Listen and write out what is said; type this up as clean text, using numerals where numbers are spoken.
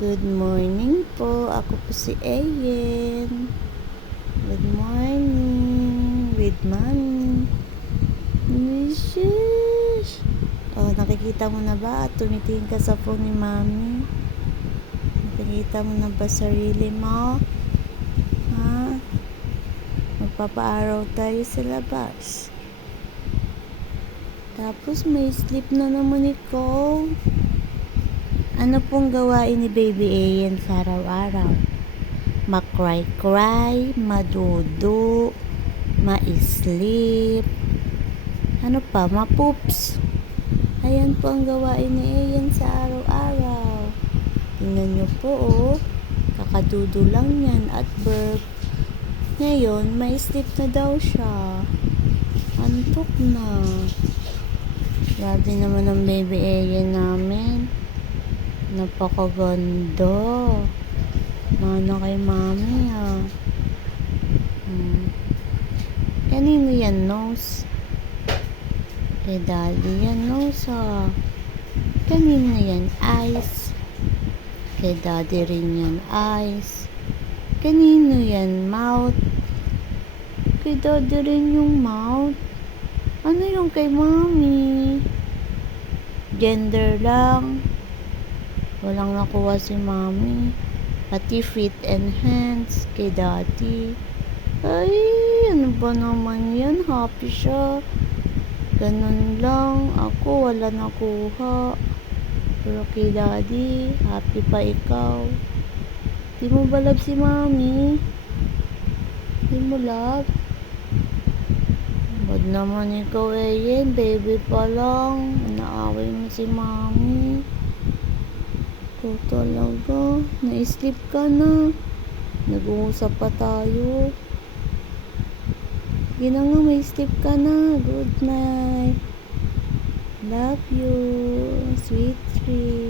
Good morning po. Ako po si Ayen. Good morning with mommy. Wishes. Oh, nakikita mo na ba? Tumitingin ka sa phone ni mommy. Nakikita mo na ba sarili mo? Ha? Magpapaaraw tayo sa labas. Tapos may sleep na naman ikaw. Ano pong gawain ni Baby Ayen sa araw-araw? Makry-cry, madudu, ma-sleep, ano pa, mapoops. Ayan po ang gawain ni Ayen sa araw-araw. Tingnan nyo po, oh. Kakadudu lang yan at burp. Ngayon, may sleep na daw siya. Antok na. Grabe naman ang Baby Ayen namin. Napakaganda. Mana kay mami, ha. Kanino yan, nose? Kay daddy yan, nose, ha. Kanino yan, eyes? Kay daddy rin yan, eyes. Kanino yan, mouth? Kay daddy rin yung mouth. Ano yung kay mami? Gender lang. Walang nakuha si mami. Pati feet and hands kay daddy. Ay, ano ba naman yan? Happy siya. Ganun lang. Ako, wala nakuha. Pero kay daddy, happy pa ikaw. Di mo ba love si mami? Di mo love? Bad naman ikaw, Ayen. Baby pa lang. Naaway mo si mami. Ikaw talaga. Na-sleep ka na. Nag-uusap pa tayo. Yun na nga, may sleep ka na. Good night. Love you. Sweet dreams.